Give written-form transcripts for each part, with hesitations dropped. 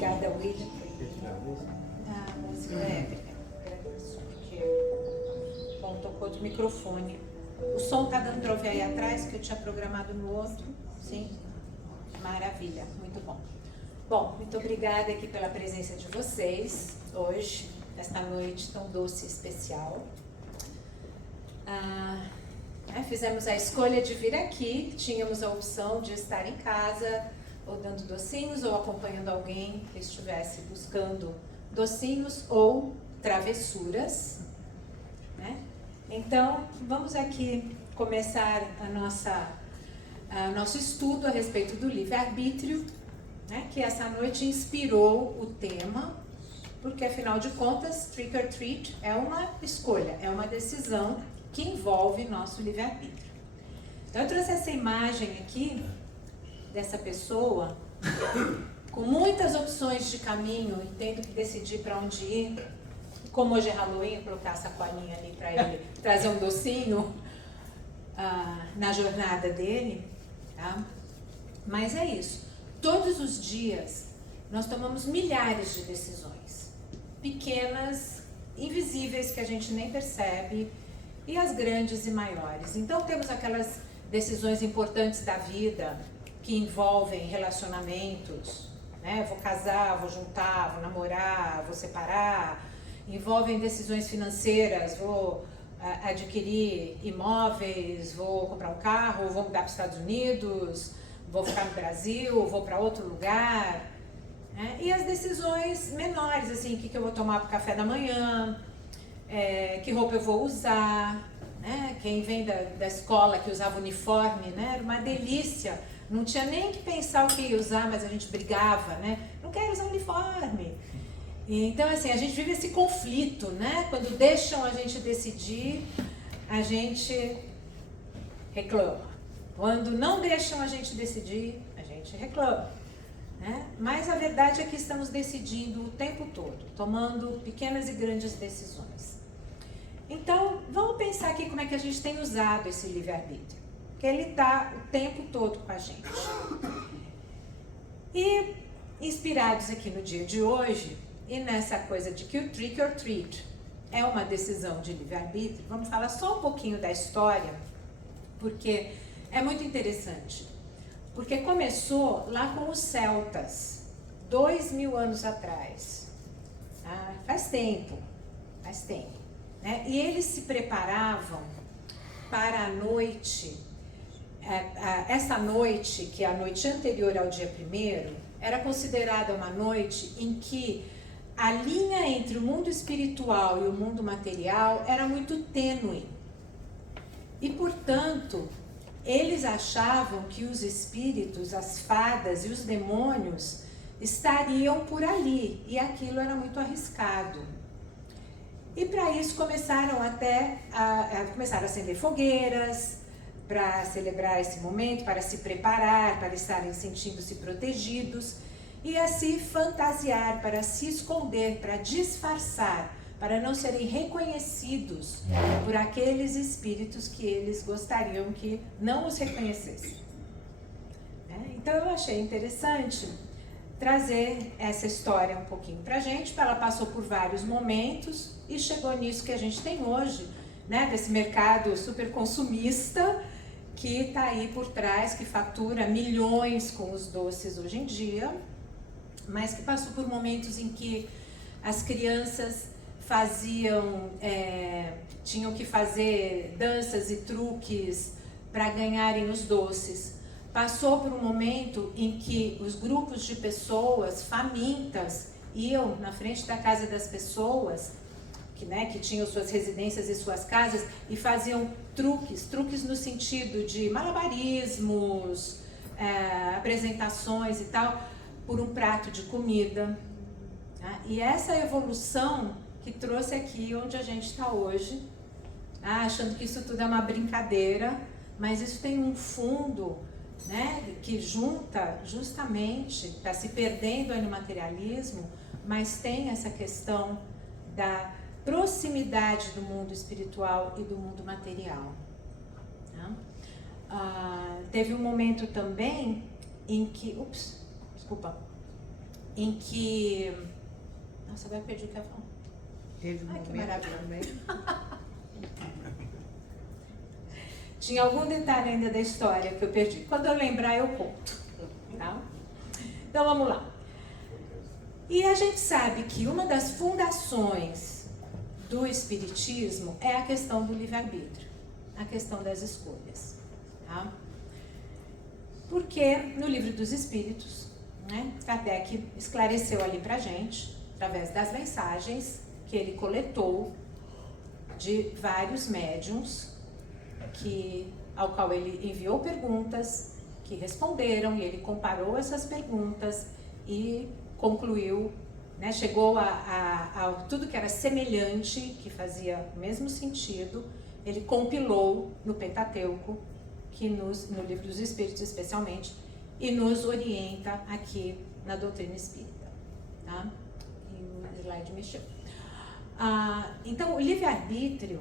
Obrigada, William. A música bom, tocou do microfone. O som tá dando para ouvir aí atrás, que eu tinha programado no outro. Sim? Maravilha, muito bom. Bom, muito obrigada aqui pela presença de vocês hoje, nesta noite tão doce e especial. Fizemos a escolha de vir aqui, tínhamos a opção de estar em casa, ou dando docinhos, ou acompanhando alguém que estivesse buscando docinhos ou travessuras, né? Então, vamos aqui começar nosso estudo a respeito do livre-arbítrio, né? Que essa noite inspirou o tema, porque afinal de contas, trick or treat é uma escolha, é uma decisão que envolve nosso livre-arbítrio. Então eu trouxe essa imagem aqui, dessa pessoa, com muitas opções de caminho, e tendo que decidir para onde ir. Como hoje é Halloween, colocar a sacolinha ali para ele trazer um docinho na jornada dele, tá? Mas é isso. Todos os dias nós tomamos milhares de decisões, pequenas, invisíveis, que a gente nem percebe, e as grandes e maiores. Então temos aquelas decisões importantes da vida que envolvem relacionamentos, né? Vou casar, vou juntar, vou namorar, vou separar. Envolvem decisões financeiras, vou adquirir imóveis, vou comprar um carro, vou mudar para os Estados Unidos, vou ficar no Brasil, vou para outro lugar, né? E as decisões menores, assim, o que eu vou tomar para o café da manhã, que roupa eu vou usar, né? Quem vem da escola que usava uniforme, né? Era uma delícia, não tinha nem que pensar o que ia usar, mas a gente brigava, né? Não quero usar uniforme. Então, assim, a gente vive esse conflito, né? Quando deixam a gente decidir, a gente reclama. Quando não deixam a gente decidir, a gente reclama, né? Mas a verdade é que estamos decidindo o tempo todo, tomando pequenas e grandes decisões. Então, vamos pensar aqui como é que a gente tem usado esse livre-arbítrio. Porque ele está o tempo todo com a gente. E, inspirados aqui no dia de hoje, e nessa coisa de que o trick or treat é uma decisão de livre-arbítrio, vamos falar só um pouquinho da história, porque é muito interessante. Porque começou lá com os celtas, 2000 anos atrás. Faz tempo, né? E eles se preparavam para a noite, essa noite, que é a noite anterior ao dia 1º, era considerada uma noite em que a linha entre o mundo espiritual e o mundo material era muito tênue. E, portanto, eles achavam que os espíritos, as fadas e os demônios estariam por ali, e aquilo era muito arriscado. E para isso começaram a acender fogueiras, para celebrar esse momento, para se preparar, para estarem sentindo-se protegidos, e a se fantasiar, para se esconder, para disfarçar, para não serem reconhecidos por aqueles espíritos que eles gostariam que não os reconhecessem. Então eu achei interessante trazer essa história um pouquinho para a gente, ela passou por vários momentos e chegou nisso que a gente tem hoje, né, desse mercado super consumista que está aí por trás, que fatura milhões com os doces hoje em dia, mas que passou por momentos em que as crianças tinham que fazer danças e truques para ganharem os doces. Passou por um momento em que os grupos de pessoas famintas iam na frente da casa das pessoas, que tinham suas residências e suas casas, e faziam truques no sentido de malabarismos, apresentações e tal, por um prato de comida. E essa evolução que trouxe aqui onde a gente está hoje, achando que isso tudo é uma brincadeira, mas isso tem um fundo, né, que junta justamente, está se perdendo aí no materialismo, mas tem essa questão da proximidade do mundo espiritual e do mundo material. Teve um momento também em que, em que... Nossa, agora perdi o que eu ia falar. Teve um Ai, que momento maravilha. também. Tinha algum detalhe ainda da história que eu perdi. Quando eu lembrar, eu conto. Tá? Então, vamos lá. E a gente sabe que uma das fundações do Espiritismo é a questão do livre-arbítrio, a questão das escolhas. Tá? Porque no Livro dos Espíritos, né, Kardec esclareceu ali pra gente, através das mensagens que ele coletou de vários médiuns, ao qual ele enviou perguntas, que responderam, e ele comparou essas perguntas e concluiu, né, chegou a tudo que era semelhante, que fazia o mesmo sentido, ele compilou no Pentateuco, no Livro dos Espíritos especialmente, e nos orienta aqui na doutrina espírita. Tá? E o slide mexeu. Então, o livre-arbítrio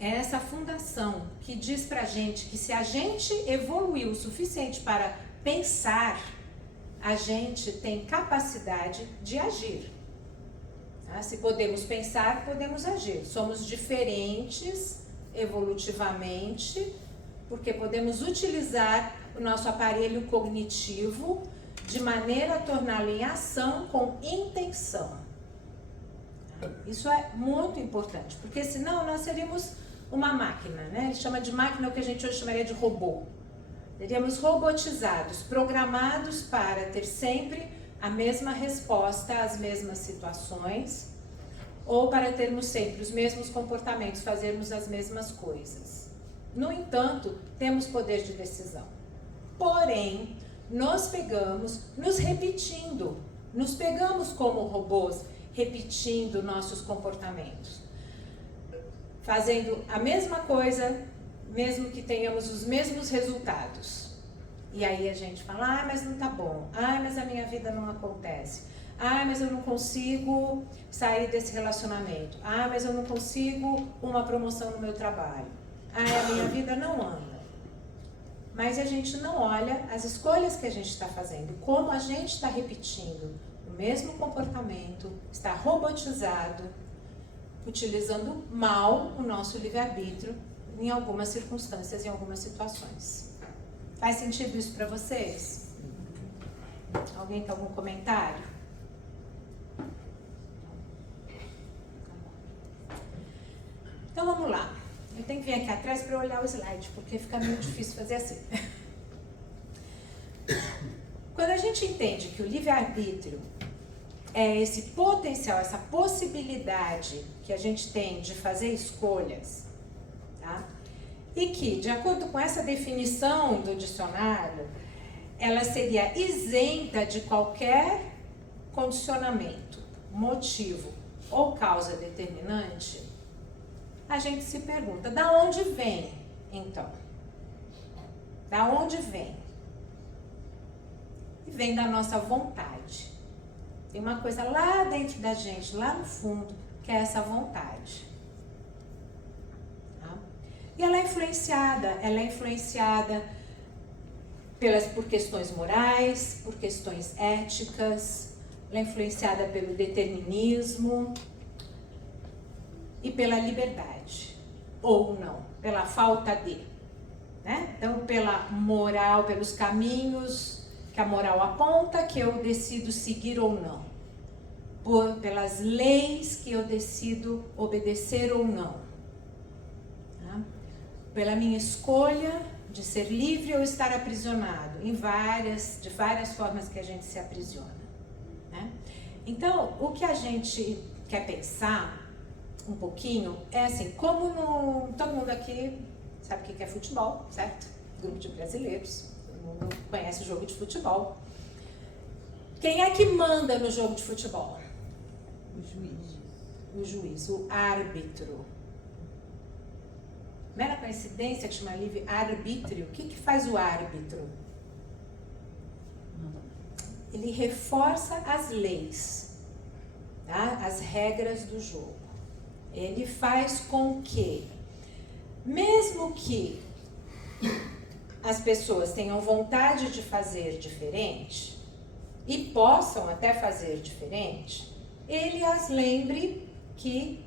é essa fundação que diz pra gente que se a gente evoluiu o suficiente para pensar, a gente tem capacidade de agir. Tá? Se podemos pensar, podemos agir. Somos diferentes evolutivamente, porque podemos utilizar o nosso aparelho cognitivo de maneira a torná-lo em ação com intenção. Isso é muito importante, porque senão nós seríamos uma máquina, né? Ele chama de máquina o que a gente hoje chamaria de robô. Seríamos robotizados, programados para ter sempre a mesma resposta às mesmas situações, ou para termos sempre os mesmos comportamentos, fazermos as mesmas coisas. No entanto, temos poder de decisão. Porém, nos pegamos nos repetindo, nos pegamos como robôs, repetindo nossos comportamentos, fazendo a mesma coisa, mesmo que tenhamos os mesmos resultados. E aí a gente fala, mas não tá bom, mas a minha vida não acontece, mas eu não consigo sair desse relacionamento, mas eu não consigo uma promoção no meu trabalho, a minha vida não anda. Mas a gente não olha as escolhas que a gente está fazendo, como a gente está repetindo o mesmo comportamento, está robotizado, utilizando mal o nosso livre-arbítrio em algumas circunstâncias, em algumas situações. Faz sentido isso para vocês? Alguém tem algum comentário? Então vamos lá. Eu tenho que vir aqui atrás para olhar o slide, porque fica meio difícil fazer assim. Quando a gente entende que o livre-arbítrio é esse potencial, essa possibilidade que a gente tem de fazer escolhas, tá? E que, de acordo com essa definição do dicionário, ela seria isenta de qualquer condicionamento, motivo ou causa determinante, a gente se pergunta, da onde vem, então? Da onde vem? E vem da nossa vontade. Tem uma coisa lá dentro da gente, lá no fundo, que é essa vontade. Tá? E ela é influenciada por questões morais, por questões éticas, ela é influenciada pelo determinismo e pela liberdade, ou não, pela falta de, né? Então, pela moral, pelos caminhos que a moral aponta, que eu decido seguir ou não, pelas leis que eu decido obedecer ou não, tá? Pela minha escolha de ser livre ou estar aprisionado, de várias formas que a gente se aprisiona, né? Então, o que a gente quer pensar um pouquinho é assim, todo mundo aqui sabe o que é futebol, certo? Grupo de brasileiros, todo mundo conhece o jogo de futebol. Quem é que manda no jogo de futebol? O juiz. O juiz, o árbitro. Mera coincidência que chama livre-arbítrio. O que faz o árbitro? Ele reforça as leis, tá? As regras do jogo. Ele faz com que, mesmo que as pessoas tenham vontade de fazer diferente, e possam até fazer diferente, ele as lembre que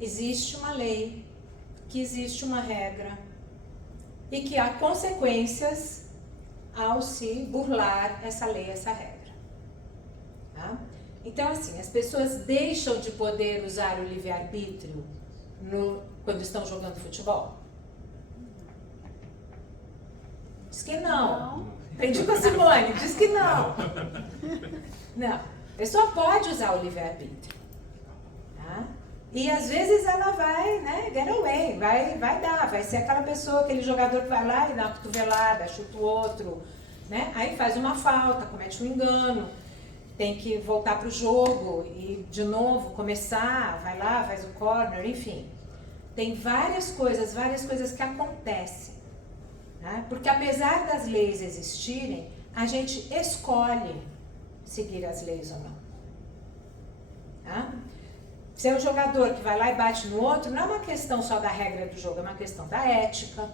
existe uma lei, que existe uma regra e que há consequências ao se burlar essa lei, essa regra. Tá? Então, assim, as pessoas deixam de poder usar o livre-arbítrio quando estão jogando futebol? Diz que não. Aprendi com a Simone, diz que não. Não. A pessoa pode usar o livre-arbítrio. Tá? E às vezes ela vai, né, get away, vai ser aquela pessoa, aquele jogador que vai lá e dá uma cotovelada, chuta o outro, né? Aí faz uma falta, comete um engano, tem que voltar para o jogo e de novo começar, vai lá, faz o corner, enfim. Tem várias coisas que acontecem, né? Porque apesar das leis existirem, a gente escolhe seguir as leis ou não. Tá? Se é um jogador que vai lá e bate no outro, não é uma questão só da regra do jogo, é uma questão da ética.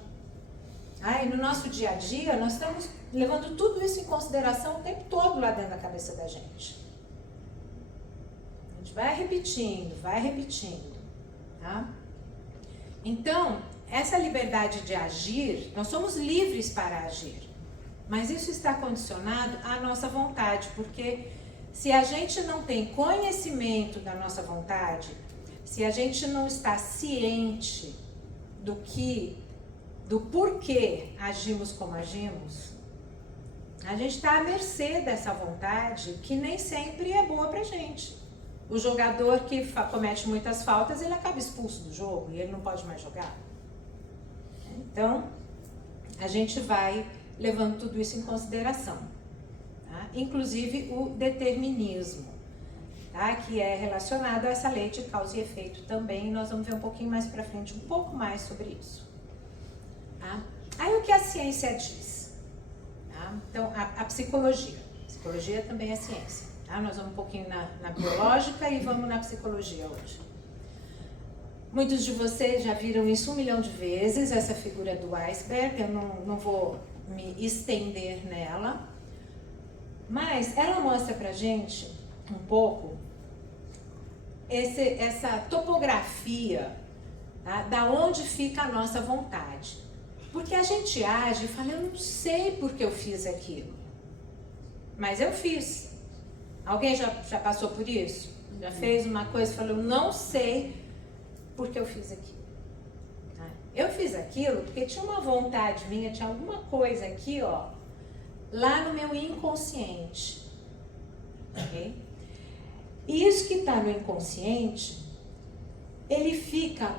E no nosso dia a dia, nós estamos levando tudo isso em consideração o tempo todo lá dentro da cabeça da gente. A gente vai repetindo. Tá? Então, essa liberdade de agir, nós somos livres para agir. Mas isso está condicionado à nossa vontade, porque se a gente não tem conhecimento da nossa vontade, se a gente não está ciente do porquê agimos como agimos, a gente está à mercê dessa vontade que nem sempre é boa pra gente. O jogador que comete muitas faltas, ele acaba expulso do jogo e ele não pode mais jogar. Então, a gente vai levando tudo isso em consideração. Tá? Inclusive o determinismo, tá? Que é relacionado a essa lei de causa e efeito também. Nós vamos ver um pouquinho mais para frente, um pouco mais sobre isso. Tá? Aí o que a ciência diz? Tá? Então, a psicologia. A psicologia também é ciência. Tá? Nós vamos um pouquinho na biológica e vamos na psicologia hoje. Muitos de vocês já viram isso 1 milhão de vezes, essa figura do iceberg. Eu não vou me estender nela. Mas ela mostra pra gente um pouco essa topografia, tá? Da onde fica a nossa vontade. Porque a gente age e fala, eu não sei por que eu fiz aquilo. Mas eu fiz. Alguém já passou por isso? Já fez uma coisa e falou, eu não sei por que eu fiz aquilo. Tá? Eu fiz aquilo porque tinha uma vontade minha, tinha alguma coisa aqui, ó, lá no meu inconsciente. Okay? E isso que está no inconsciente, ele fica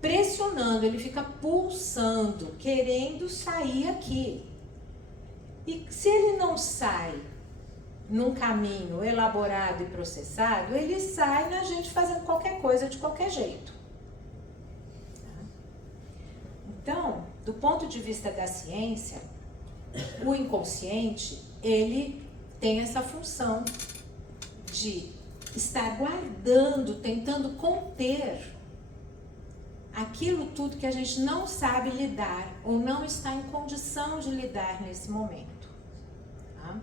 pressionando, ele fica pulsando, querendo sair aqui. E se ele não sai num caminho elaborado e processado, ele sai na gente fazendo qualquer coisa de qualquer jeito. Tá? Então, do ponto de vista da ciência, o inconsciente, ele tem essa função de estar guardando, tentando conter aquilo tudo que a gente não sabe lidar ou não está em condição de lidar nesse momento. Tá?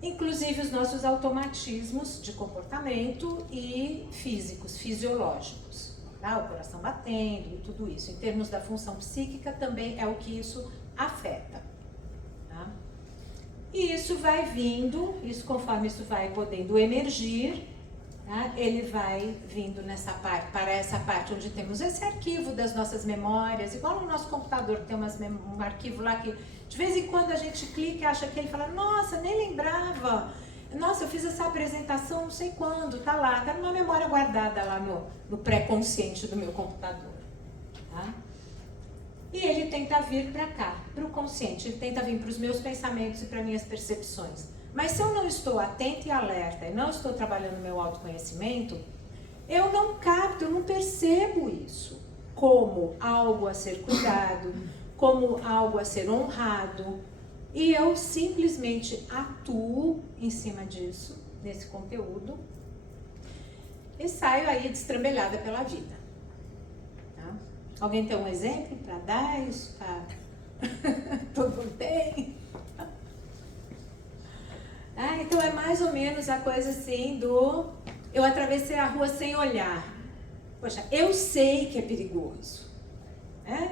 Inclusive os nossos automatismos de comportamento e físicos, fisiológicos. Tá? O coração batendo e tudo isso. Em termos da função psíquica, também é o que isso afeta. Tá? E isso vai vindo, isso conforme isso vai podendo emergir, tá? Ele vai vindo para essa parte onde temos esse arquivo das nossas memórias, igual no nosso computador que tem um arquivo lá que de vez em quando a gente clica e acha que ele fala, nossa, nem lembrava, nossa, eu fiz essa apresentação não sei quando, tá lá, tá numa memória guardada lá no pré-consciente do meu computador. Tá? E ele tenta vir para cá, para o consciente, ele tenta vir para os meus pensamentos e para minhas percepções. Mas se eu não estou atenta e alerta e não estou trabalhando meu autoconhecimento, eu não capto, eu não percebo isso como algo a ser cuidado, como algo a ser honrado. E eu simplesmente atuo em cima disso, nesse conteúdo, e saio aí destrambelhada pela vida. Alguém tem um exemplo para dar isso? Todo mundo tem? Então é mais ou menos a coisa assim do... Eu atravessei a rua sem olhar. Poxa, eu sei que é perigoso.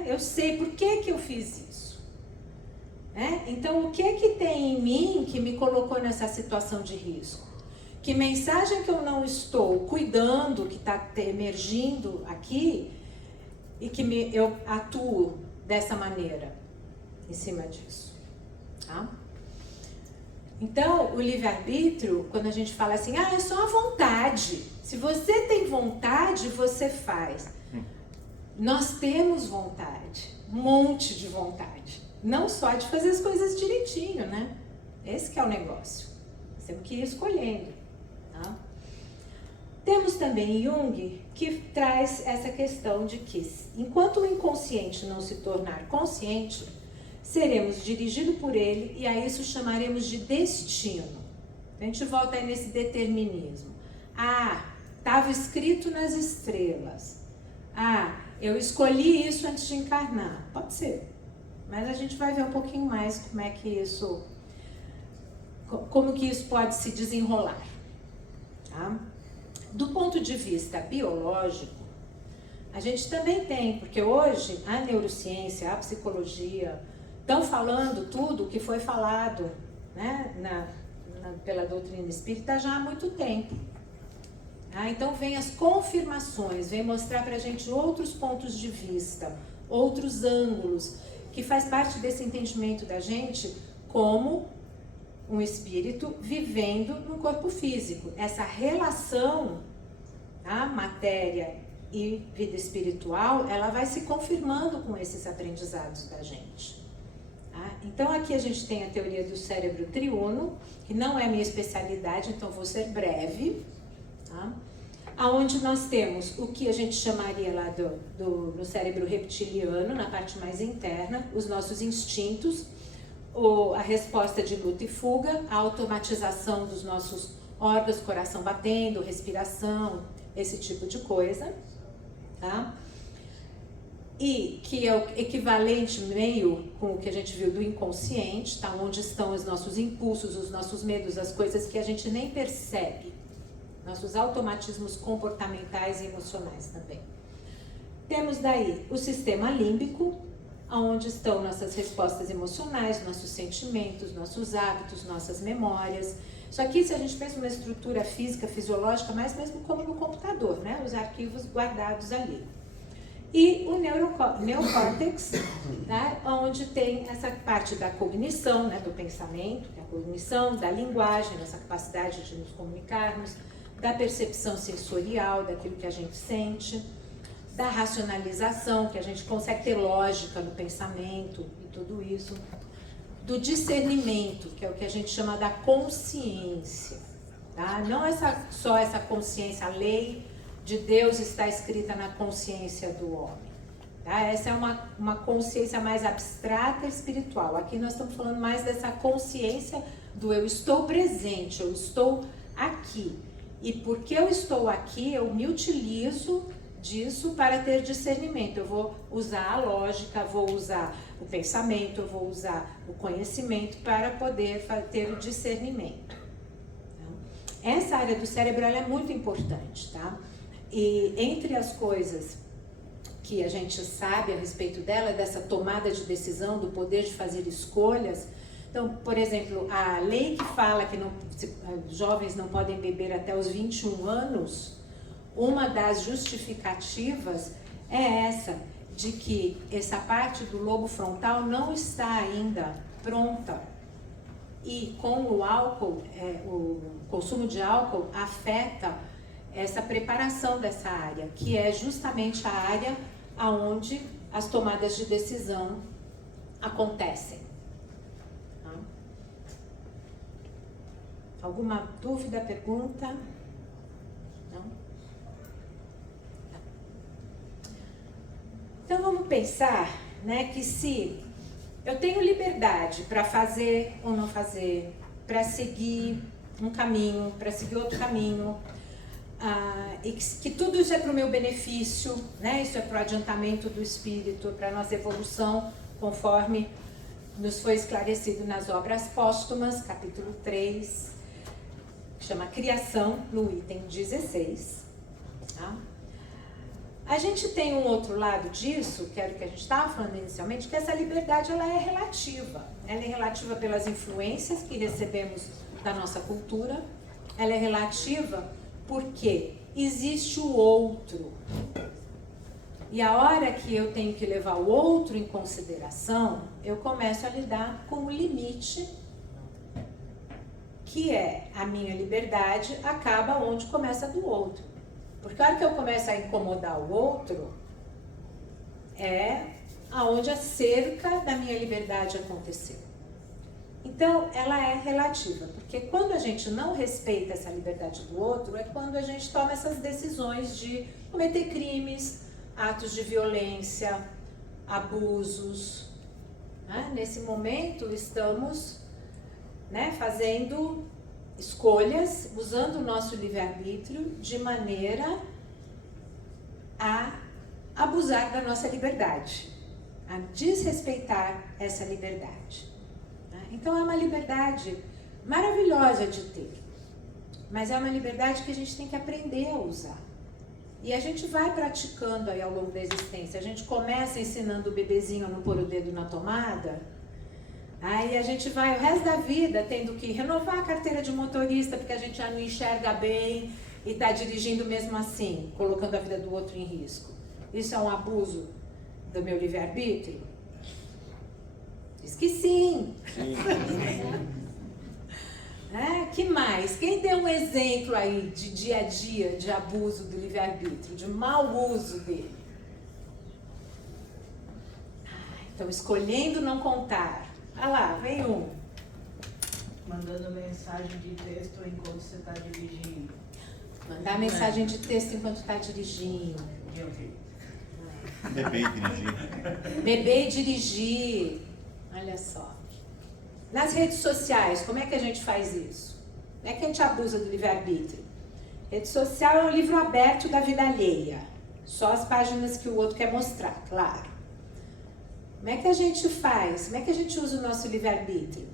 Eu sei por que eu fiz isso. Então, o que tem em mim que me colocou nessa situação de risco? Que mensagem que eu não estou cuidando, que está emergindo aqui, e que eu atuo dessa maneira, em cima disso. Tá? Então, o livre-arbítrio, quando a gente fala assim, é só a vontade. Se você tem vontade, você faz. Nós temos vontade, um monte de vontade. Não só de fazer as coisas direitinho, né? Esse que é o negócio. Nós temos que ir escolhendo. Tá? Temos também Jung, que traz essa questão de que, enquanto o inconsciente não se tornar consciente, seremos dirigidos por ele e a isso chamaremos de destino. A gente volta aí nesse determinismo. Estava escrito nas estrelas. Eu escolhi isso antes de encarnar. Pode ser. Mas a gente vai ver um pouquinho mais como que isso pode se desenrolar. Tá? Do ponto de vista biológico, a gente também tem, porque hoje a neurociência, a psicologia estão falando tudo o que foi falado, né, pela doutrina espírita já há muito tempo. Então vem as confirmações, vem mostrar para a gente outros pontos de vista, outros ângulos, que faz parte desse entendimento da gente como um espírito vivendo no corpo físico. Essa relação, matéria e vida espiritual, ela vai se confirmando com esses aprendizados da gente. Então aqui a gente tem a teoria do cérebro triuno, que não é minha especialidade, então vou ser breve. Aonde nós temos o que a gente chamaria lá no cérebro reptiliano, na parte mais interna, os nossos instintos, a resposta de luta e fuga, a automatização dos nossos órgãos, coração batendo, respiração, esse tipo de coisa, tá? E que é o equivalente meio com o que a gente viu do inconsciente, tá? Onde estão os nossos impulsos, os nossos medos, as coisas que a gente nem percebe. Nossos automatismos comportamentais e emocionais também. Temos daí o sistema límbico, onde estão nossas respostas emocionais, nossos sentimentos, nossos hábitos, nossas memórias. Isso aqui, se a gente pensa numa estrutura física, fisiológica, mais mesmo como no computador, né? Os arquivos guardados ali. E o neocórtex, né? Onde tem essa parte da cognição, né? Do pensamento, que é a cognição, da linguagem, essa capacidade de nos comunicarmos, da percepção sensorial, daquilo que a gente sente, da racionalização, que a gente consegue ter lógica no pensamento e tudo isso, do discernimento, que é o que a gente chama da consciência, tá? Não só essa consciência, a lei de Deus está escrita na consciência do homem, tá? Essa é uma consciência mais abstrata e espiritual. Aqui nós estamos falando mais dessa consciência do eu estou presente, eu estou aqui. E porque eu estou aqui, eu me utilizo disso para ter discernimento. Eu vou usar a lógica, vou usar o pensamento, eu vou usar o conhecimento para poder ter o discernimento. Então, essa área do cérebro ela é muito importante, tá? E entre as coisas que a gente sabe a respeito dela, dessa tomada de decisão, do poder de fazer escolhas. Então, por exemplo, a lei que fala que jovens não podem beber até os 21 anos, uma das justificativas é essa, de que essa parte do lobo frontal não está ainda pronta. E com o álcool, o consumo de álcool afeta essa preparação dessa área, que é justamente a área onde as tomadas de decisão acontecem. Alguma dúvida, pergunta? Não? Então vamos pensar, né, que se eu tenho liberdade para fazer ou não fazer, para seguir um caminho, para seguir outro caminho, e que tudo isso é para o meu benefício, né? Isso é para o adiantamento do espírito, para a nossa evolução, conforme nos foi esclarecido nas obras póstumas, capítulo 3, que chama Criação, no item 16. Tá? A gente tem um outro lado disso, que era o que a gente estava falando inicialmente, que essa liberdade ela é relativa. Ela é relativa pelas influências que recebemos da nossa cultura, ela é relativa porque existe o outro. E a hora que eu tenho que levar o outro em consideração, eu começo a lidar com o limite, que é a minha liberdade acaba onde começa a do outro. Porque a hora que eu começo a incomodar o outro, é aonde a cerca da minha liberdade aconteceu. Então, ela é relativa, porque quando a gente não respeita essa liberdade do outro, é quando a gente toma essas decisões de cometer crimes, atos de violência, abusos. Né? Nesse momento, estamos, né, fazendo escolhas, usando o nosso livre-arbítrio de maneira a abusar da nossa liberdade, a desrespeitar essa liberdade. Então, é uma liberdade maravilhosa de ter, mas é uma liberdade que a gente tem que aprender a usar. E a gente vai praticando aí ao longo da existência. A gente começa ensinando o bebezinho a não pôr o dedo na tomada, aí a gente vai o resto da vida tendo que renovar a carteira de motorista porque a gente já não enxerga bem e está dirigindo mesmo assim, colocando a vida do outro em risco. Isso é um abuso do meu livre-arbítrio? Diz que sim. Que mais? Quem deu um exemplo aí de dia a dia de abuso do livre-arbítrio, de mau uso dele? Então, escolhendo não contar. Ah lá, vem um. Mandando mensagem de texto enquanto você está dirigindo. Mandar mensagem de texto enquanto está dirigindo. Beber e dirigir. Beber e dirigir. Olha só. Nas redes sociais, como é que a gente faz isso? Como é que a gente abusa do livre-arbítrio? Rede social é um livro aberto da vida alheia. Só as páginas que o outro quer mostrar, claro. Como é que a gente faz? Como é que a gente usa o nosso livre-arbítrio?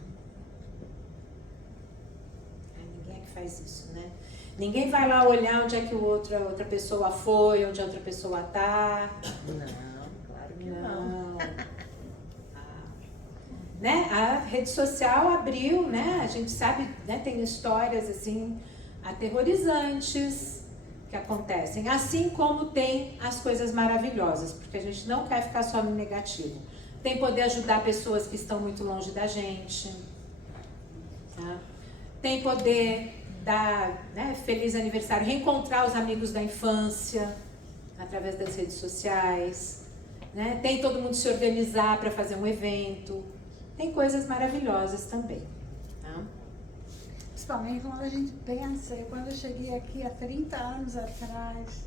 Ninguém é que faz isso, né? Ninguém vai lá olhar onde é que outra pessoa foi, onde a outra pessoa está. Não, claro que não. Né? A rede social abriu, né? A gente sabe, né? Tem histórias assim aterrorizantes que acontecem, assim como tem as coisas maravilhosas, porque a gente não quer ficar só no negativo. Tem poder ajudar pessoas que estão muito longe da gente, tá? Tem poder dar, né, feliz aniversário, reencontrar os amigos da infância através das redes sociais, né? Tem todo mundo se organizar para fazer um evento. Tem coisas maravilhosas também. Tá? Principalmente quando a gente pensa, quando eu cheguei aqui há 30 anos atrás,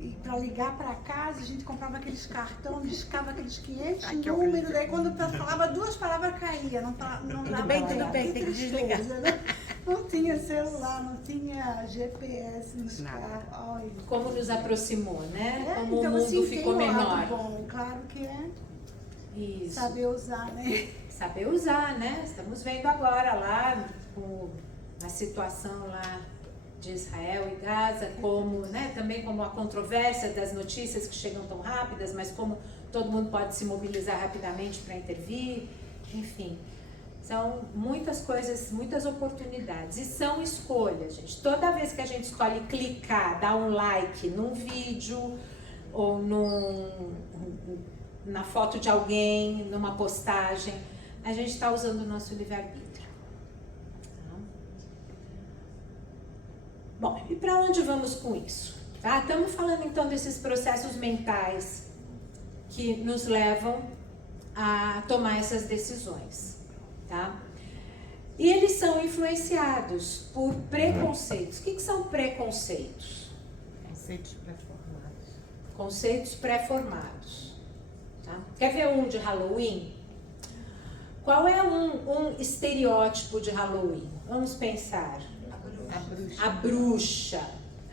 e para ligar para casa, a gente comprava aqueles cartões, discava aqueles 500 números, daí quando falava duas palavras caía, não dava. Tudo bem, tem que desligar. Né? Não tinha celular, não tinha GPS nos carros. Como nos aproximou, né? Como então, o mundo assim, ficou tem um lado menor. bom, claro que é. Isso. Saber usar, né? Saber usar, né? Estamos vendo agora lá com a situação lá de Israel e Gaza, como, né, também como a controvérsia das notícias que chegam tão rápidas, mas como todo mundo pode se mobilizar rapidamente para intervir, enfim. São muitas coisas, muitas oportunidades. E são escolhas, gente. Toda vez que a gente escolhe clicar, dar um like num vídeo ou na foto de alguém, numa postagem, a gente está usando o nosso livre-arbítrio. Bom, e para onde vamos com isso? Tá? Estamos falando então desses processos mentais que nos levam a tomar essas decisões. Tá? E eles são influenciados por preconceitos. O que são preconceitos? Conceitos pré-formados. Conceitos pré-formados. Tá? Quer ver um de Halloween? Qual é um estereótipo de Halloween? Vamos pensar. A bruxa.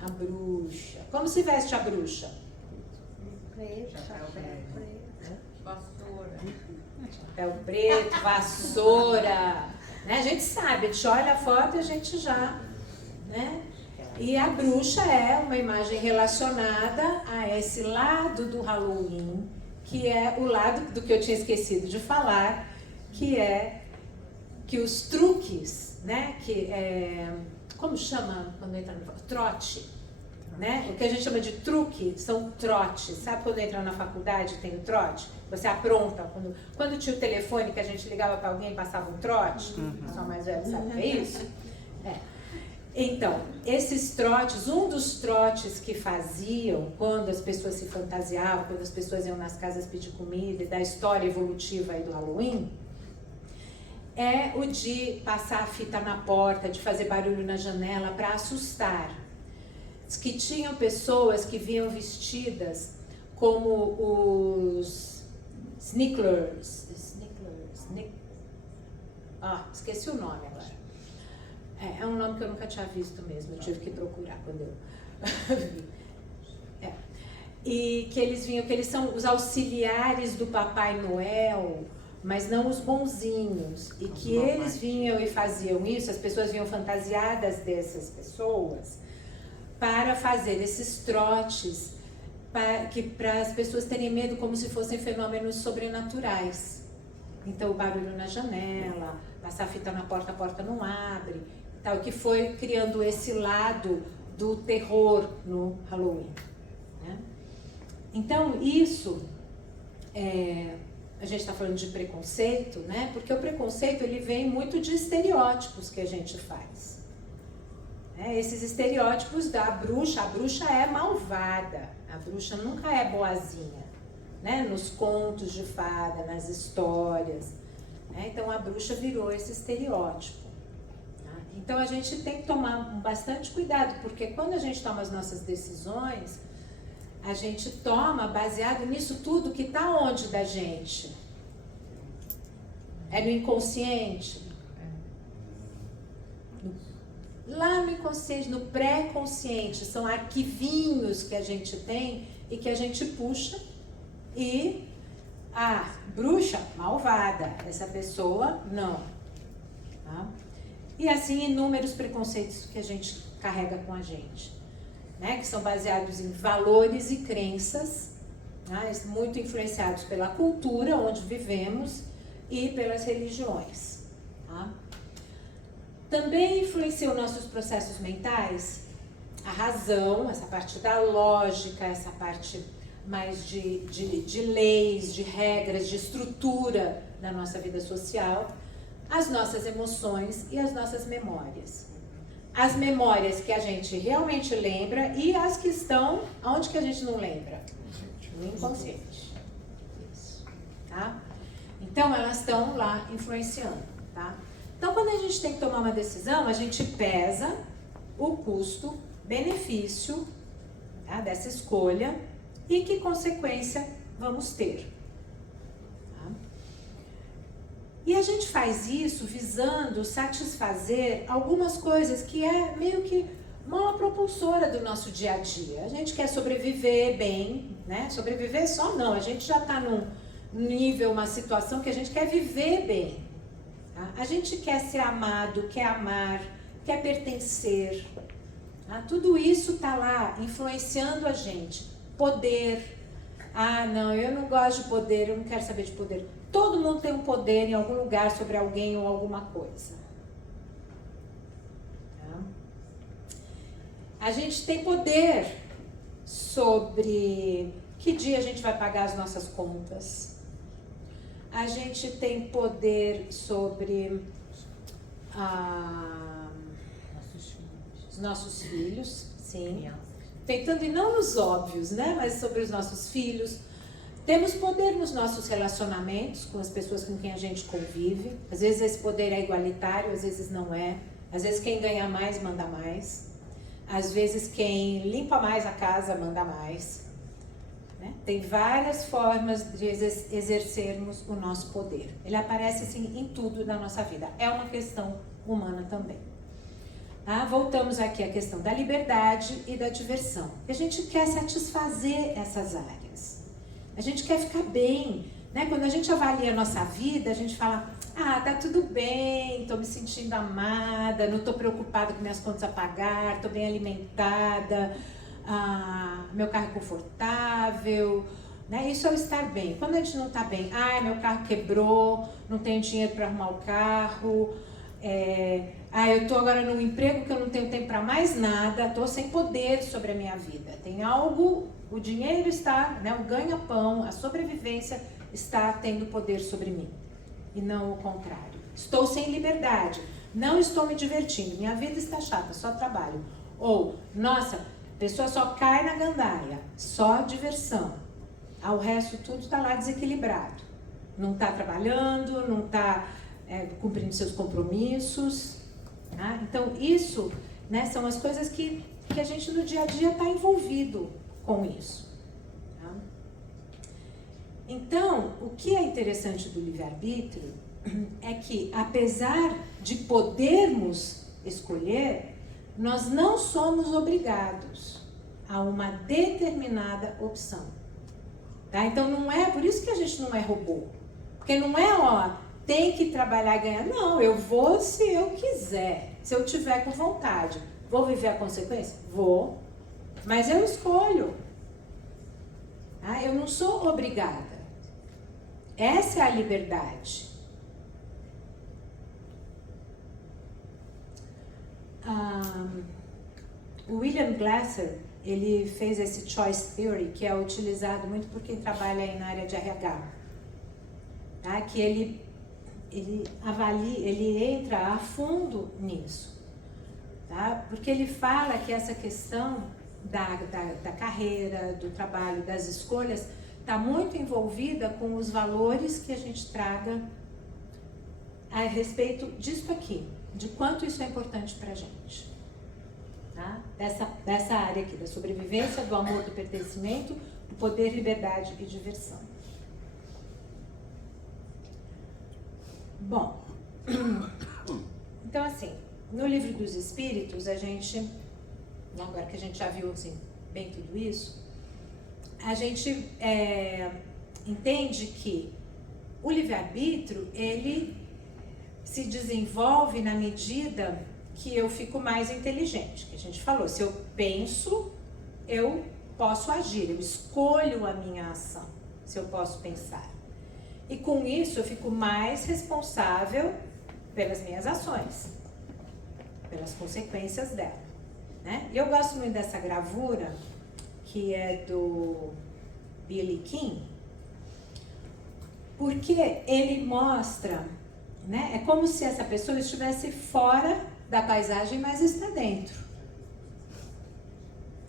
A bruxa. Como se veste a bruxa? Preto, chapéu preto. Vassoura. Chapéu preto, vassoura, né? A gente sabe, a gente olha a foto e a gente já, né? E a bruxa é uma imagem relacionada a esse lado do Halloween, que é o lado do que eu tinha esquecido de falar, que é que os truques, né? Que é, como chama quando entra no trote? Né? O que a gente chama de truque são trotes. Sabe quando entra na faculdade tem o trote? Você apronta. Quando tinha o telefone que a gente ligava para alguém e passava um trote, o pessoal mais velho sabe o que é isso? É. Então, esses trotes, um dos trotes que faziam quando as pessoas se fantasiavam, quando as pessoas iam nas casas pedir comida e da história evolutiva aí do Halloween, é o de passar a fita na porta, de fazer barulho na janela para assustar. Diz que tinham pessoas que vinham vestidas como os snicklers. Esqueci o nome agora. É um nome que eu nunca tinha visto mesmo, eu tive que procurar quando eu vi. E que eles vinham, que eles são os auxiliares do Papai Noel, mas não os bonzinhos. E que eles vinham e faziam isso, as pessoas vinham fantasiadas dessas pessoas, para fazer esses trotes, para as pessoas terem medo como se fossem fenômenos sobrenaturais. Então, o barulho na janela, passar a fita na porta, a porta não abre, tal, que foi criando esse lado do terror no Halloween. Né? Então, isso, a gente está falando de preconceito, né? Porque o preconceito ele vem muito de estereótipos que a gente faz. Esses estereótipos da bruxa, a bruxa é malvada, a bruxa nunca é boazinha, né? Nos contos de fada, nas histórias, né? Então a bruxa virou esse estereótipo, tá? Então a gente tem que tomar bastante cuidado, porque quando a gente toma as nossas decisões, a gente toma baseado nisso tudo que está onde da gente? É no inconsciente? Lá no inconsciente, no pré-consciente, são arquivinhos que a gente tem e que a gente puxa e bruxa, malvada, essa pessoa, não. Tá? E assim inúmeros preconceitos que a gente carrega com a gente, né? Que são baseados em valores e crenças, né? Muito influenciados pela cultura onde vivemos e pelas religiões. Tá? Também influenciam nossos processos mentais, a razão, essa parte da lógica, essa parte mais de leis, de regras, de estrutura da nossa vida social, as nossas emoções e as nossas memórias. As memórias que a gente realmente lembra e as que estão, onde que a gente não lembra? No inconsciente. Isso. Tá? Então, elas estão lá influenciando, tá? Então, quando a gente tem que tomar uma decisão, a gente pesa o custo-benefício, tá, dessa escolha e que consequência vamos ter. Tá? E a gente faz isso visando satisfazer algumas coisas que é meio que uma propulsora do nosso dia a dia. A gente quer sobreviver bem, né? Sobreviver só não, a gente já está num nível, uma situação que a gente quer viver bem. Tá? A gente quer ser amado, quer amar, quer pertencer. Tá? Tudo isso está lá influenciando a gente. Poder. Não, eu não gosto de poder, eu não quero saber de poder. Todo mundo tem um poder em algum lugar sobre alguém ou alguma coisa. Tá? A gente tem poder sobre que dia a gente vai pagar as nossas contas. A gente tem poder sobre os nossos filhos, sim. Tentando e não nos óbvios, né? Mas sobre os nossos filhos. Temos poder nos nossos relacionamentos com as pessoas com quem a gente convive. Às vezes esse poder é igualitário, às vezes não é. Às vezes quem ganha mais manda mais. Às vezes quem limpa mais a casa manda mais. Tem várias formas de exercermos o nosso poder. Ele aparece assim em tudo na nossa vida. É uma questão humana também. Tá? Voltamos aqui à questão da liberdade e da diversão. A gente quer satisfazer essas áreas. A gente quer ficar bem Né? Quando a gente avalia a nossa vida, a gente fala, tá tudo bem, estou me sentindo amada, não estou preocupada com minhas contas a pagar, estou bem alimentada, meu carro é confortável, né? Isso é o estar bem. Quando a gente não está bem, meu carro quebrou, não tenho dinheiro para arrumar o carro, eu estou agora num emprego que eu não tenho tempo para mais nada, estou sem poder sobre a minha vida. Tem algo, o dinheiro está, né, o ganha-pão, a sobrevivência está tendo poder sobre mim. E não o contrário. Estou sem liberdade, não estou me divertindo, minha vida está chata, só trabalho. Ou, nossa, a pessoa só cai na gandaia, só diversão. O resto tudo está lá desequilibrado. Não está trabalhando, não está cumprindo seus compromissos. Tá? Então, isso, né, são as coisas que a gente no dia a dia está envolvido com isso. Tá? Então, o que é interessante do livre-arbítrio é que, apesar de podermos escolher, nós não somos obrigados a uma determinada opção. Tá? Então, não é por isso que a gente não é robô. Porque não é, tem que trabalhar e ganhar. Não, eu vou se eu quiser, se eu tiver com vontade. Vou viver a consequência? Vou, mas eu escolho. Tá? Eu não sou obrigada. Essa é a liberdade. O William Glasser, ele fez esse choice theory, que é utilizado muito por quem trabalha aí na área de RH. Tá? Que ele avalia, ele entra a fundo nisso. Tá? Porque ele fala que essa questão da carreira, do trabalho, das escolhas, está muito envolvida com os valores que a gente traga a respeito disso aqui, de quanto isso é importante para a gente. Tá? Dessa área aqui, da sobrevivência, do amor, do pertencimento, do poder, liberdade e diversão. Bom, então assim, no Livro dos Espíritos, a gente, agora que a gente já viu assim, bem tudo isso, a gente entende que o livre-arbítrio, ele se desenvolve na medida que eu fico mais inteligente, que a gente falou, se eu penso, eu posso agir, eu escolho a minha ação, se eu posso pensar. E com isso eu fico mais responsável pelas minhas ações, pelas consequências dela, né? E eu gosto muito dessa gravura, que é do Billy King, porque ele mostra, né? É como se essa pessoa estivesse fora da paisagem, mas está dentro.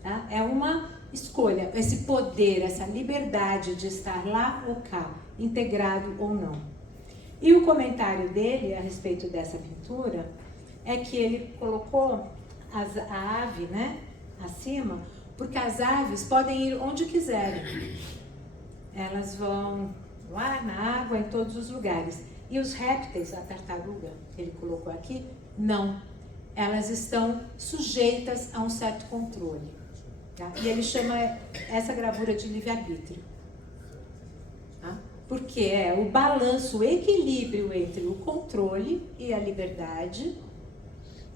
Tá? É uma escolha, esse poder, essa liberdade de estar lá ou cá, integrado ou não. E o comentário dele a respeito dessa pintura é que ele colocou a ave, né, acima, porque as aves podem ir onde quiserem. Elas vão no ar, na água, em todos os lugares. E os répteis, a tartaruga que ele colocou aqui, não. Elas estão sujeitas a um certo controle. Tá? E ele chama essa gravura de livre-arbítrio. Tá? Porque é o balanço, o equilíbrio entre o controle e a liberdade.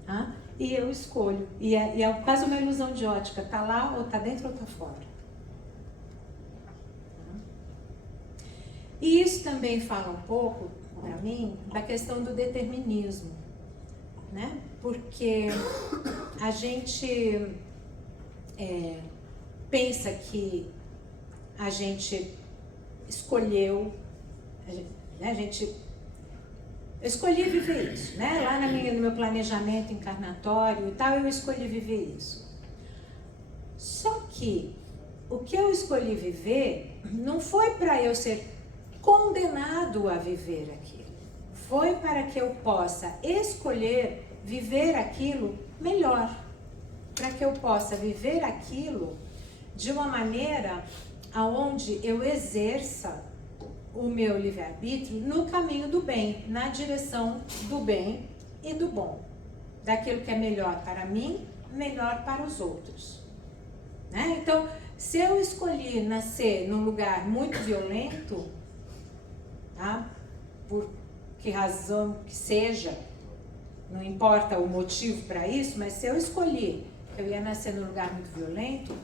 Tá? E eu escolho. E é quase uma ilusão de ótica. Tá lá, ou tá dentro, ou tá fora. Tá? E isso também fala um pouco, para mim, da questão do determinismo. Né? Porque a gente pensa que a gente escolheu, eu escolhi viver isso, né? Lá no meu planejamento encarnatório e tal, eu escolhi viver isso. Só que o que eu escolhi viver não foi para eu ser condenado a viver aquilo. Foi para que eu possa escolher viver aquilo melhor. Para que eu possa viver aquilo de uma maneira aonde eu exerça o meu livre-arbítrio no caminho do bem, na direção do bem e do bom. Daquilo que é melhor para mim, melhor para os outros. Né? Então, se eu escolhi nascer num lugar muito violento, tá? Por que razão que seja, não importa o motivo para isso, mas se eu escolhi que eu ia nascer num lugar muito violento,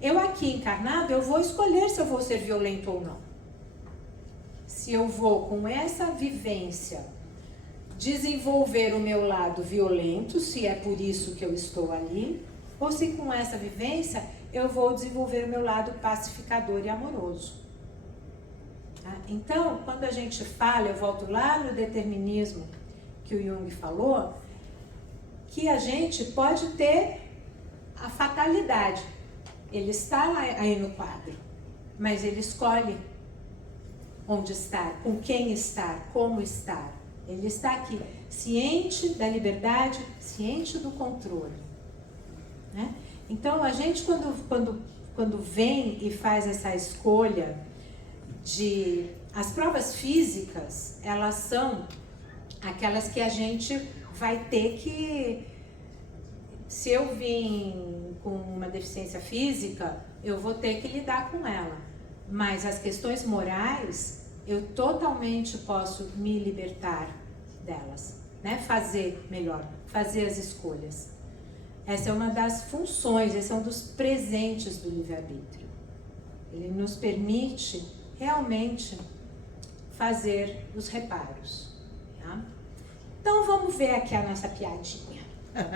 eu aqui encarnado, eu vou escolher se eu vou ser violento ou não. Se eu vou com essa vivência desenvolver o meu lado violento, se é por isso que eu estou ali, ou se com essa vivência eu vou desenvolver o meu lado pacificador e amoroso. Tá? Então, quando a gente fala, eu volto lá no determinismo que o Jung falou, que a gente pode ter a fatalidade. Ele está lá, aí no quadro, mas ele escolhe onde estar, com quem estar, como estar. Ele está aqui, ciente da liberdade, ciente do controle. Né? Então, a gente quando vem e faz essa escolha de... As provas físicas, elas são aquelas que a gente vai ter que... Se eu vim com uma deficiência física, eu vou ter que lidar com ela. Mas as questões morais, eu totalmente posso me libertar delas, né? Fazer melhor, fazer as escolhas. Essa é uma das funções, esse é um dos presentes do livre-arbítrio. Ele nos permite realmente fazer os reparos. Tá? Então vamos ver aqui a nossa piadinha.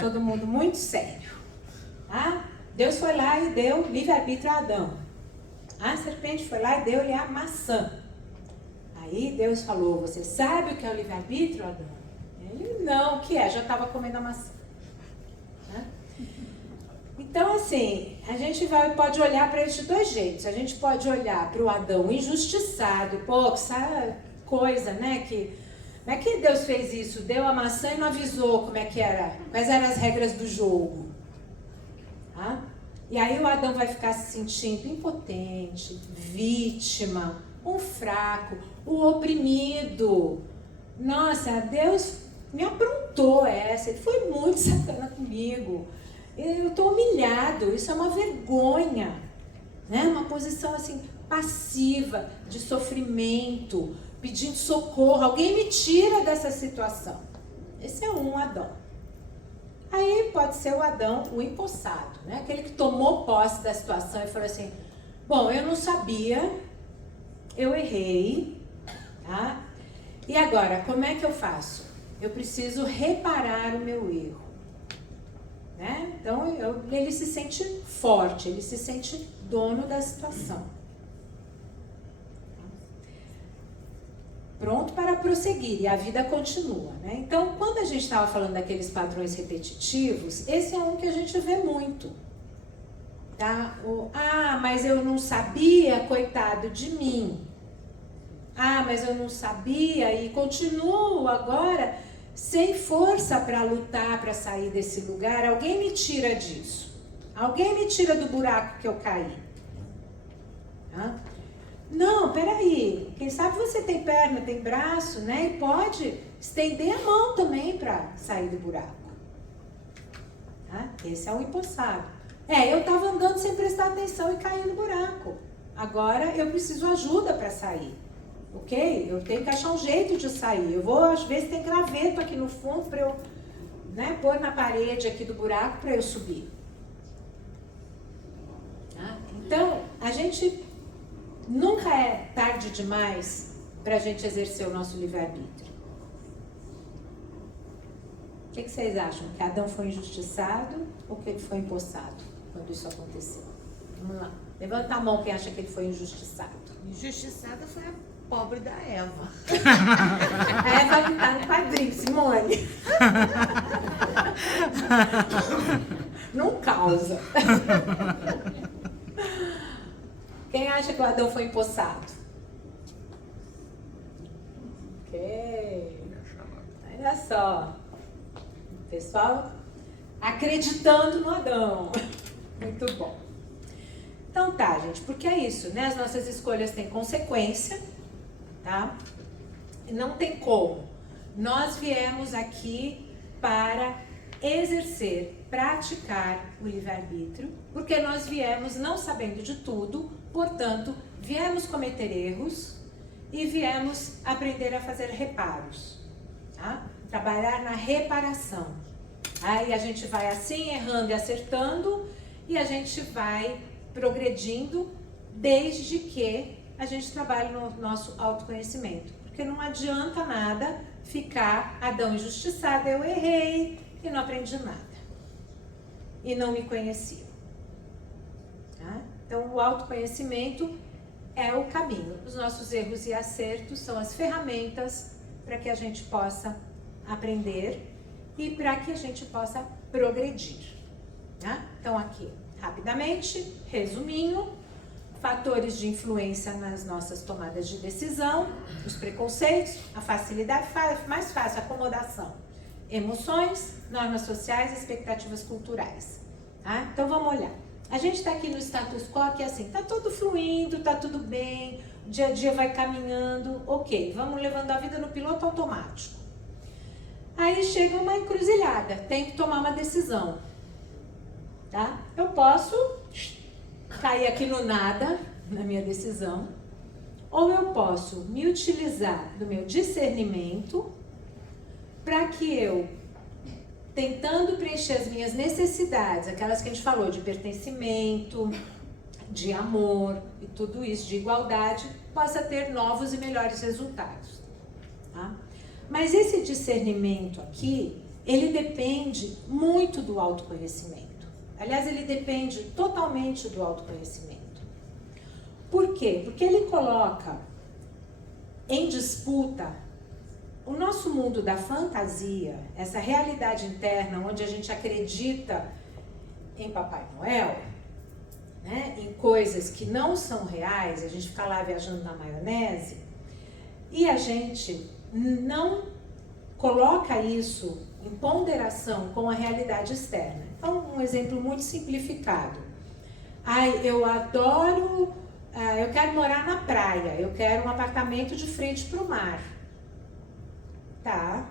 Todo mundo muito sério. Tá? Deus foi lá e deu livre-arbítrio a Adão. A serpente foi lá e deu-lhe a maçã. Aí Deus falou, você sabe o que é o livre-arbítrio, Adão? Ele, não, o que é? Já estava comendo a maçã. Né? Então, assim, a gente pode olhar para isso de dois jeitos. A gente pode olhar para o Adão injustiçado, pô, essa coisa, né, que... Como é que Deus fez isso? Deu a maçã e não avisou como é que era, quais eram as regras do jogo. Tá? E aí o Adão vai ficar se sentindo impotente, vítima, um fraco, o oprimido. Nossa, Deus me aprontou essa, ele foi muito sacana comigo. Eu estou humilhado, isso é uma vergonha. Né? Uma posição assim, passiva, de sofrimento, pedindo socorro, alguém me tira dessa situação. Esse é um Adão. Aí pode ser o Adão, o empossado, né? Aquele que tomou posse da situação e falou assim, bom, eu não sabia, eu errei, tá? E agora, como é que eu faço? Eu preciso reparar o meu erro. Né? Então, ele se sente forte, ele se sente dono da situação. Pronto para prosseguir, e a vida continua, né? Então, quando a gente estava falando daqueles padrões repetitivos, esse é um que a gente vê muito. Tá? Mas eu não sabia, coitado de mim. Mas eu não sabia e continuo agora sem força para lutar, para sair desse lugar. Alguém me tira disso. Alguém me tira do buraco que eu caí. Tá? Não, peraí, quem sabe você tem perna, tem braço, né? E pode estender a mão também para sair do buraco. Tá? Esse é o empossado. Eu estava andando sem prestar atenção e caí no buraco. Agora eu preciso ajuda para sair. Ok? Eu tenho que achar um jeito de sair. Eu vou, às vezes, tem graveto aqui no fundo para eu, né, pôr na parede aqui do buraco para eu subir. Tá? Então, a gente... Nunca é tarde demais para a gente exercer o nosso livre-arbítrio. O que vocês acham? Que Adão foi injustiçado ou que ele foi empossado quando isso aconteceu? Vamos lá. Levanta a mão quem acha que ele foi injustiçado. Injustiçada foi a pobre da Eva. A Eva que está no quadrinho, Simone. Não causa. Quem acha que o Adão foi empossado? Ok. Olha só. Pessoal acreditando no Adão. Muito bom. Então tá, gente, porque é isso, né? As nossas escolhas têm consequência, tá? Não tem como. Nós viemos aqui para exercer, praticar o livre-arbítrio, porque nós viemos não sabendo de tudo, portanto, viemos cometer erros e viemos aprender a fazer reparos, tá? Trabalhar na reparação. Aí a gente vai assim, errando e acertando, e a gente vai progredindo desde que a gente trabalhe no nosso autoconhecimento. Porque não adianta nada ficar Adão injustiçado, eu errei e não aprendi nada. E não me conhecia. Tá? Então o autoconhecimento é o caminho. Os nossos erros e acertos são as ferramentas para que a gente possa aprender e para que a gente possa progredir. Tá? Então aqui, rapidamente, resuminho, fatores de influência nas nossas tomadas de decisão, os preconceitos, a facilidade, mais fácil, acomodação, emoções, normas sociais, expectativas culturais. Tá? Então vamos olhar. A gente está aqui no status quo que é assim, tá tudo fluindo, tá tudo bem, o dia a dia vai caminhando, ok, vamos levando a vida no piloto automático. Aí chega uma encruzilhada, tem que tomar uma decisão. Tá? Eu posso cair aqui no nada, na minha decisão, ou eu posso me utilizar do meu discernimento para que eu, tentando preencher as minhas necessidades, aquelas que a gente falou de pertencimento, de amor e tudo isso, de igualdade, possa ter novos e melhores resultados. Tá? Mas esse discernimento aqui, ele depende muito do autoconhecimento. Aliás, ele depende totalmente do autoconhecimento. Por quê? Porque ele coloca em disputa o nosso mundo da fantasia, essa realidade interna onde a gente acredita em Papai Noel, né, em coisas que não são reais, a gente fica lá viajando na maionese, e a gente não coloca isso em ponderação com a realidade externa. Então, um exemplo muito simplificado. Eu adoro, eu quero morar na praia, eu quero um apartamento de frente para o mar. Tá.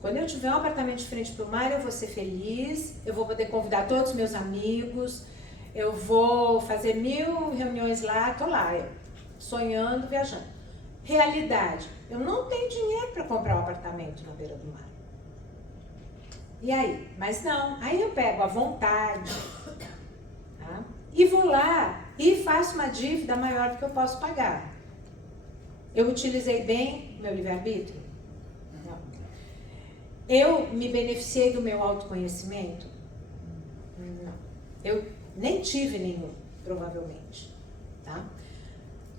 Quando eu tiver um apartamento de frente para o mar, eu vou ser feliz, eu vou poder convidar todos os meus amigos, eu vou fazer 1000 reuniões lá, tô lá, sonhando, viajando. Realidade, eu não tenho dinheiro para comprar um apartamento na beira do mar. E aí? Mas não, aí eu pego a vontade, tá? E vou lá e faço uma dívida maior do que eu posso pagar. Eu utilizei bem meu livre-arbítrio? Não. Eu me beneficiei do meu autoconhecimento? Não. Eu nem tive nenhum, provavelmente. Tá?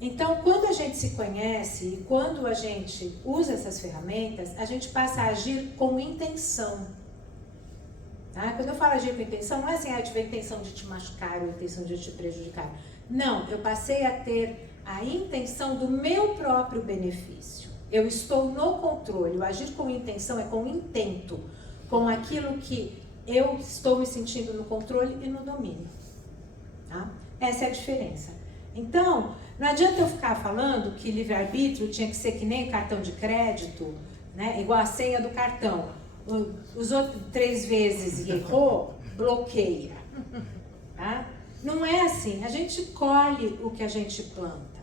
Então, quando a gente se conhece e quando a gente usa essas ferramentas, a gente passa a agir com intenção. Tá? Quando eu falo agir com intenção, não é assim, eu tive a intenção de te machucar ou a intenção de te prejudicar. Não, eu passei a ter a intenção do meu próprio benefício. Eu estou no controle. O agir com intenção é com intento, com aquilo que eu estou me sentindo no controle e no domínio. Tá? Essa é a diferença. Então, não adianta eu ficar falando que livre-arbítrio tinha que ser que nem cartão de crédito, né? Igual a senha do cartão. Usou 3 vezes e errou, bloqueia. Tá? Não é assim. A gente colhe o que a gente planta.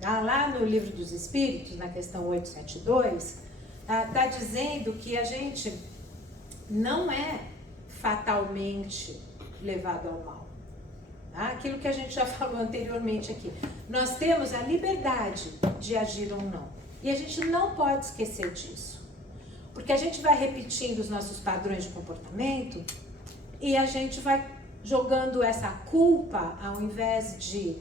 Tá? Lá no Livro dos Espíritos, na questão 872, tá dizendo que a gente não é fatalmente levado ao mal. Tá? Aquilo que a gente já falou anteriormente aqui. Nós temos a liberdade de agir ou não. E a gente não pode esquecer disso. Porque a gente vai repetindo os nossos padrões de comportamento e a gente vai jogando essa culpa, ao invés de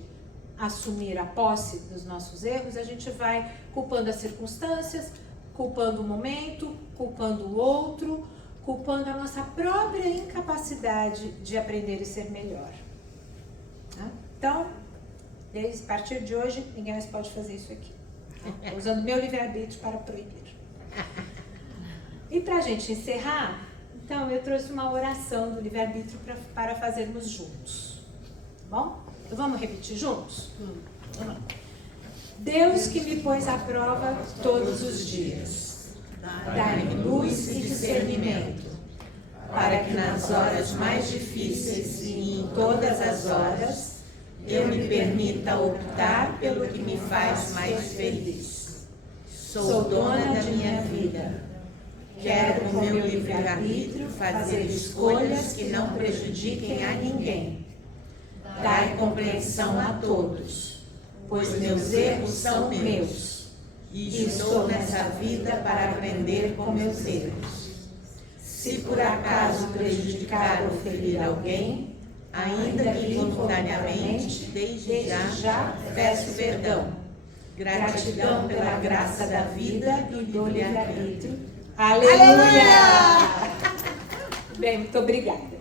assumir a posse dos nossos erros, a gente vai culpando as circunstâncias, culpando o momento, culpando o outro, culpando a nossa própria incapacidade de aprender e ser melhor. Tá? Então, a partir de hoje, ninguém mais pode fazer isso aqui. Tá? Usando meu livre-arbítrio para proibir. E para a gente encerrar, então eu trouxe uma oração do livre-arbítrio para fazermos juntos. Tá bom? Então vamos repetir juntos? Vamos lá. Deus que me pôs à prova todos os dias, dai-me luz e discernimento, para que nas horas mais difíceis e em todas as horas eu me permita optar pelo que me faz mais feliz. Sou dona da minha vida. Quero, com meu livre-arbítrio, fazer escolhas que não prejudiquem a ninguém. Dai compreensão a todos, pois meus erros são meus, e estou nessa vida para aprender com meus erros. Se por acaso prejudicar ou ferir alguém, ainda que involuntariamente, desde já peço perdão. Gratidão pela graça da vida e do livre-arbítrio. Aleluia! Bem, muito obrigada.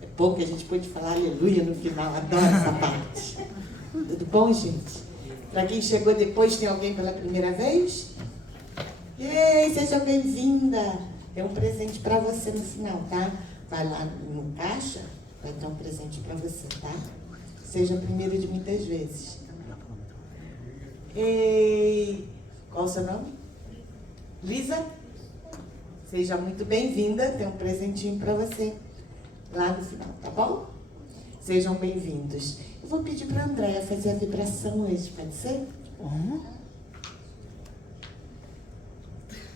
É bom que a gente pode falar aleluia no final, adoro essa parte. Tudo bom, gente? Para quem chegou depois, tem alguém pela primeira vez? Ei, seja bem-vinda! Tem um presente para você no final, tá? Vai lá no caixa, vai ter um presente para você, tá? Seja a primeira de muitas vezes. Ei, qual o seu nome? Lisa? Seja muito bem-vinda, tem um presentinho para você lá no final, tá bom? Sejam bem-vindos. Eu vou pedir para a Andréia fazer a vibração hoje, pode ser?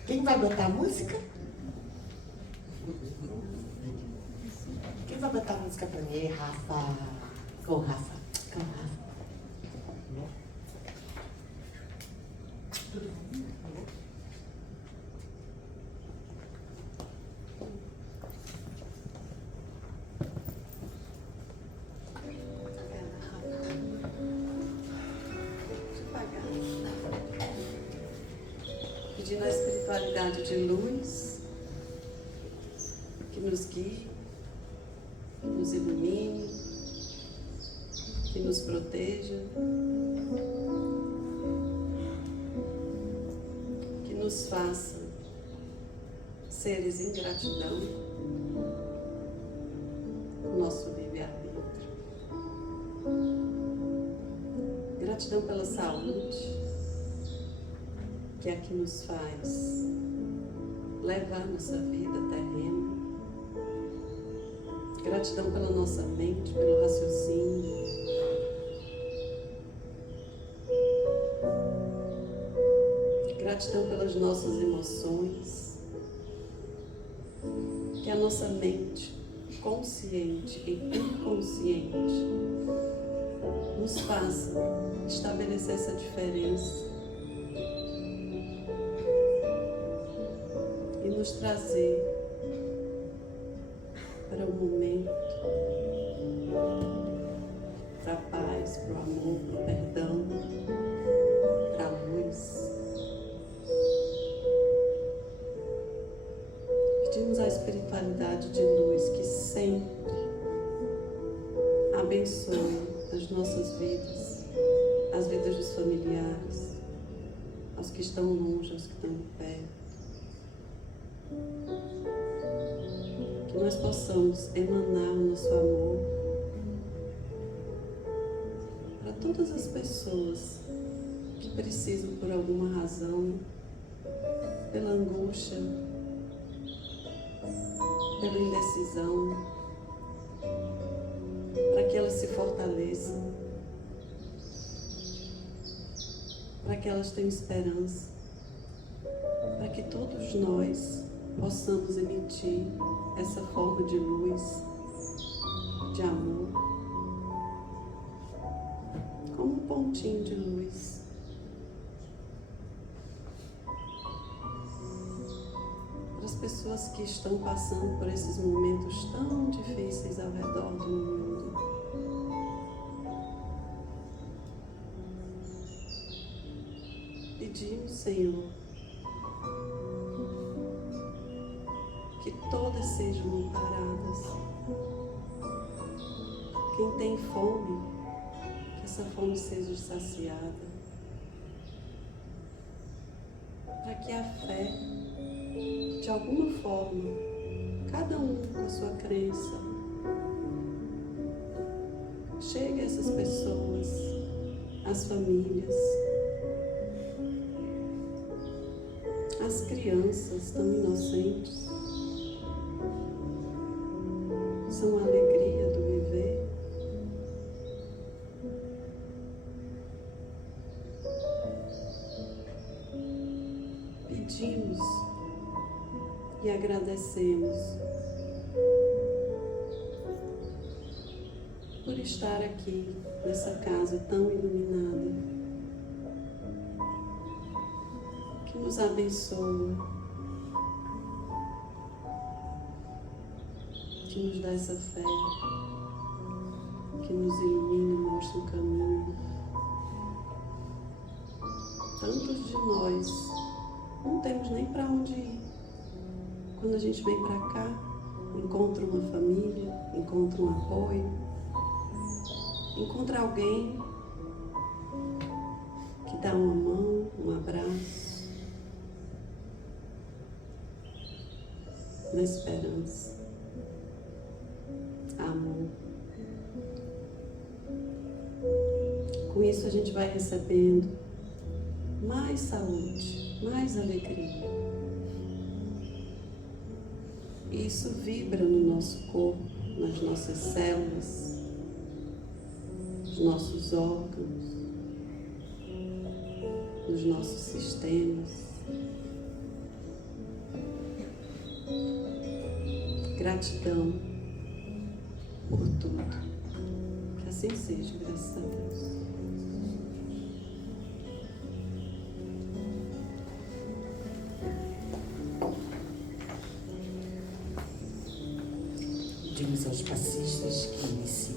Quem vai botar a música? Quem vai botar a música para mim? Rafa. Com Rafa. Com Rafa. Pedindo a espiritualidade de luz que nos guie, que nos ilumine, que nos proteja, que nos faça seres em gratidão com nosso livre-arbítrio. Gratidão pela saúde, que é a que nos faz levar nossa vida terrena. Gratidão pela nossa mente, pelo raciocínio. Gratidão pelas nossas emoções. Que a nossa mente, consciente e inconsciente, nos faça estabelecer essa diferença e nos trazer para o momento, para a paz, para o amor, para o perdão, para a luz. Pedimos a espiritualidade de luz que sempre abençoe as nossas vidas, as vidas dos familiares, aos que estão longe, aos que estão perto. Que nós possamos emanar o nosso amor para todas as pessoas que precisam, por alguma razão, pela angústia, pela indecisão, para que elas se fortaleçam, para que elas tenham esperança, para que todos nós possamos emitir essa forma de luz, de amor, como um pontinho de luz. Para as pessoas que estão passando por esses momentos tão difíceis ao redor do mundo. Pedimos, Senhor, que todas sejam amparadas. Quem tem fome, que essa fome seja saciada. Para que a fé, de alguma forma, cada um com a sua crença, chegue a essas pessoas, às famílias, as crianças tão inocentes são a alegria do viver. Pedimos e agradecemos por estar aqui nessa casa tão iluminada, que nos abençoa, que nos dá essa fé, que nos ilumina e mostra o caminho. Tantos de nós não temos nem para onde ir. Quando a gente vem para cá, encontra uma família, encontra um apoio, encontra alguém que dá uma mão, um abraço, na esperança, amor. Com isso a gente vai recebendo mais saúde, mais alegria. Isso vibra no nosso corpo, nas nossas células, nos nossos órgãos, nos nossos sistemas. Gratidão por tudo. Que assim seja, graças a Deus. Pedimos aos passistas que iniciem.